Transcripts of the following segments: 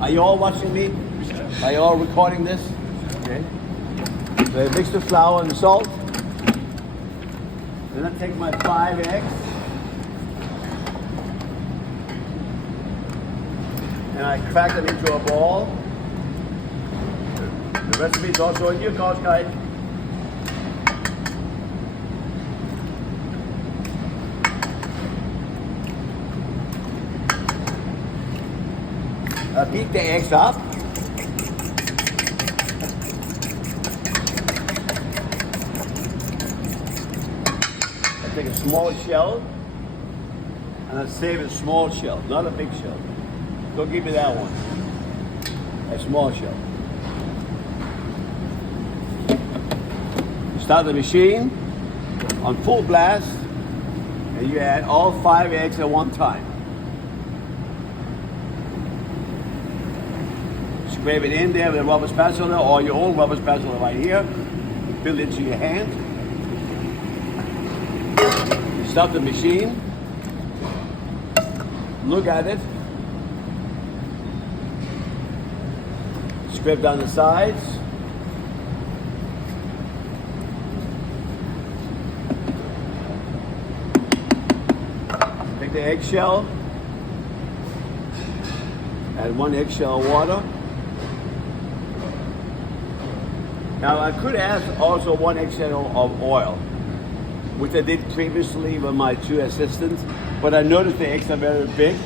Are you all watching me? Are you all recording this? Okay. So I mix the flour and salt. Then I take my 5 eggs. And I crack them into a ball. The recipe is also in your course guide. I beat the eggs up. I take a small shell and I save a small shell, not a big shell. Don't give me that one. A small shell. You start the machine on full blast and you add all 5 eggs at one time. Scrape it in there with a rubber spatula or your own rubber spatula right here. Fill it into your hand. Stop the machine. Look at it. Scrape down the sides. Take the eggshell. Add 1 eggshell of water. Now I could add also 1 eggshell of oil, which I did previously with my 2 assistants, but I noticed the eggs are very big,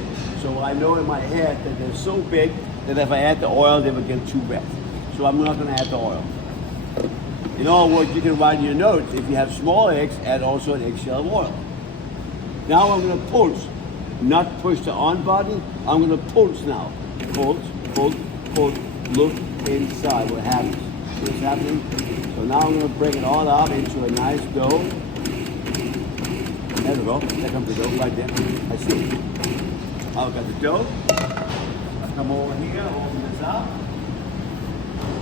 so I know in my head that they're so big that if I add the oil, they would get too wet. So I'm not gonna add the oil. In other words, you can write in your notes, if you have small eggs, add also an eggshell of oil. Now I'm gonna pulse, not push the on button, I'm gonna pulse now. Pulse, pulse, pulse, look inside what happens. What's happening? So now I'm going to bring it all up into a nice dough. There we go. There comes the dough right there. I see. I've got the dough. I come over here, open this up.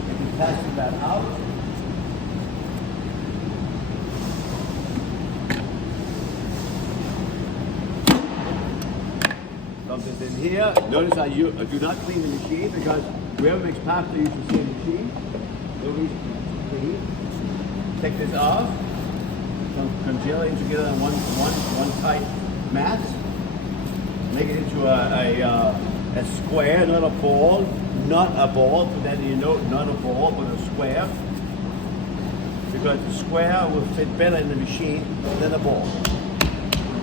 You can pass that out. Dump this in here. Notice I do not clean the machine because whoever makes pasta uses the same machine. Take this off, congeal it together in one tight mass, make it into a square, not a ball, but then you know, not a ball, but a square, because the square will fit better in the machine than a ball.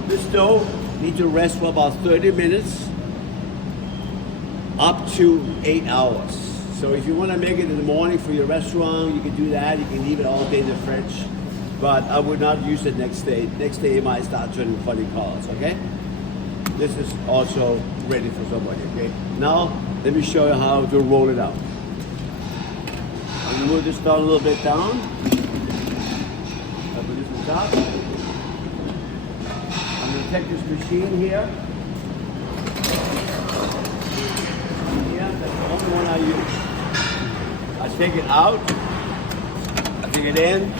This dough needs to rest for about 30 minutes, up to 8 hours. So if you want to make it in the morning for your restaurant, you can do that. You can leave it all day in the fridge. But I would not use it next day. Next day it might start turning funny colors, okay? This is also ready for somebody, okay? Now, let me show you how to roll it out. I'm going to move this down a little bit down. I'll put this on top. I'm going to take this machine here. That's the only one I use. I take it out, I take it in,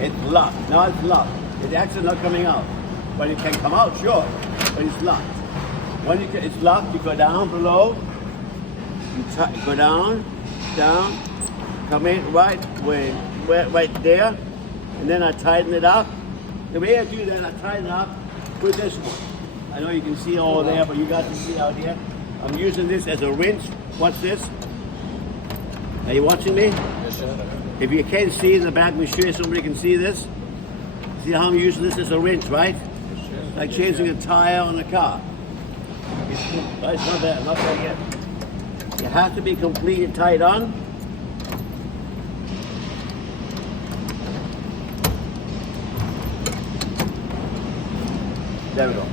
it's locked. Now it's locked. It's actually not coming out. But it can come out, sure, but it's locked. When it's locked, you go down below, you go down, come in right there, and then I tighten it up. The way I do that, I tighten it up with this one. I know you can see all there, but you got to see out here. I'm using this as a wrench. Watch this. Are you watching me? Yes, sir. If you can't see in the back, we sure somebody can see this. See how I'm using this as a wrench, right? Yes, sir. Like changing a tire on a car. It's not that, not that yet. You have to be completely tight on. There we go.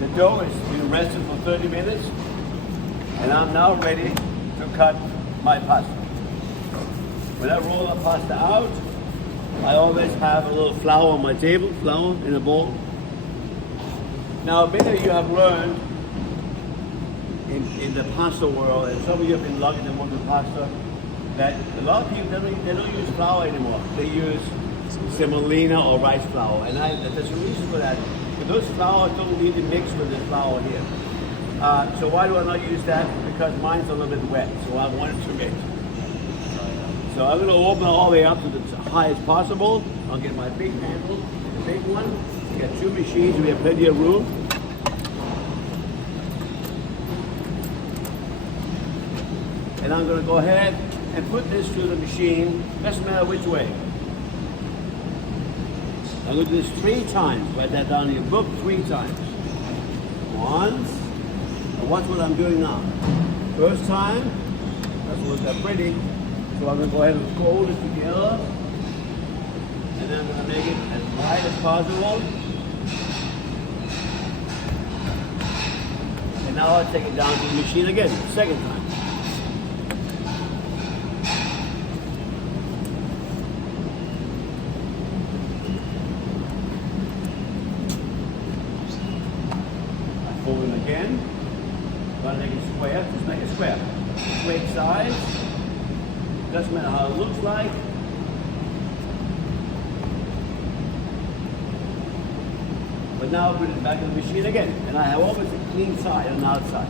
The dough is been rested for 30 minutes, and I'm now ready to cut my pasta. When I roll the pasta out, I always have a little flour on my table, flour in a bowl. Now, many of you have learned in the pasta world, and some of you have been lucky to work with pasta, that a lot of people they don't use flour anymore. They use semolina or rice flour, and there's a reason for that. But those flours don't need to mix with this flour here. So why do I not use that? Because mine's a little bit wet, so I want it to mix. So I'm going to open it all the way up to the highest possible. I'll get my big handle, the big one. We got two machines, we have plenty of room. And I'm going to go ahead and put this through the machine, doesn't matter which way. I'm going to do this 3 times. Write that down in your book, 3 times. Once. And watch what I'm doing now. First time, doesn't look that pretty. So I'm going to go ahead and fold it together. And then I'm going to make it as wide as possible. And now I'll take it down to the machine again, second time. Fold it again. Want to make it square? Just make it square. Great size. Doesn't matter how it looks like. But now I'll put it back in the machine again. And I have always a clean side on the outside.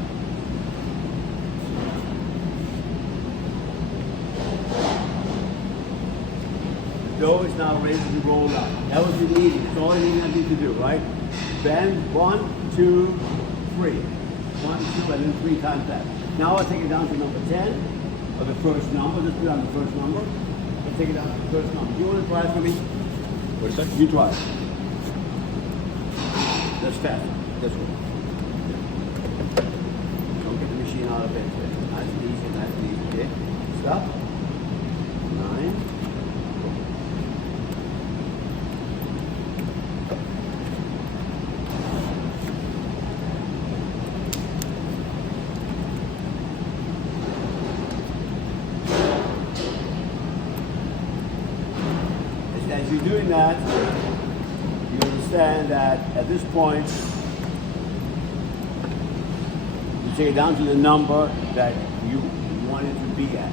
The dough is now ready to be rolled out. That was the kneading. That's all you need to do, right? Bend 1, 2, 3. 1, 2, and then 3 times that. Now I'll take it down to number 10. Or the first number, just put on the first number. I'll take it down to the first number. Do you want to try it for me? What is that? You try it. That's fast. This one. Don't get the machine out of it. Nice and easy, nice and easy. Okay? Stop. 9. As you're doing that, you understand that at this point, you take it down to the number that you want it to be at.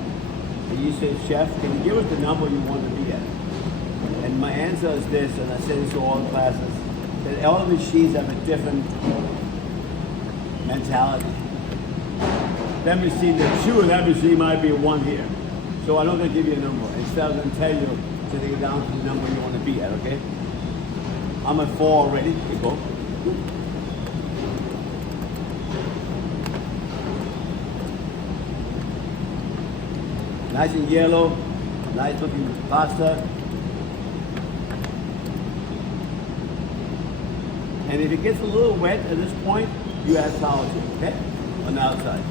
And you say, Chef, can you give us the number you want to be at? And my answer is this, and I say this to all the classes, that all the machines have a different mentality. That machine, that machine might be a 1 here. So I'm not going to give you a number. Instead, I'm going to tell you to take it down to the number you want to be at, okay? I'm at 4 already. Here you go. Nice and yellow, nice looking pasta. And if it gets a little wet at this point, you add flour to it, okay? On the outside.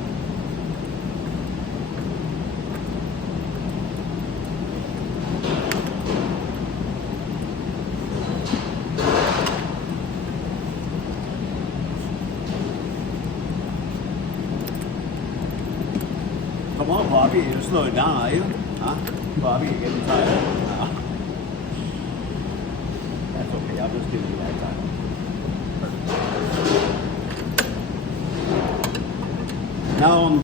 Come on, Bobby, you're slowing down, are you? Huh? Bobby, you're getting tired? That's okay, I'll just give you that time. Now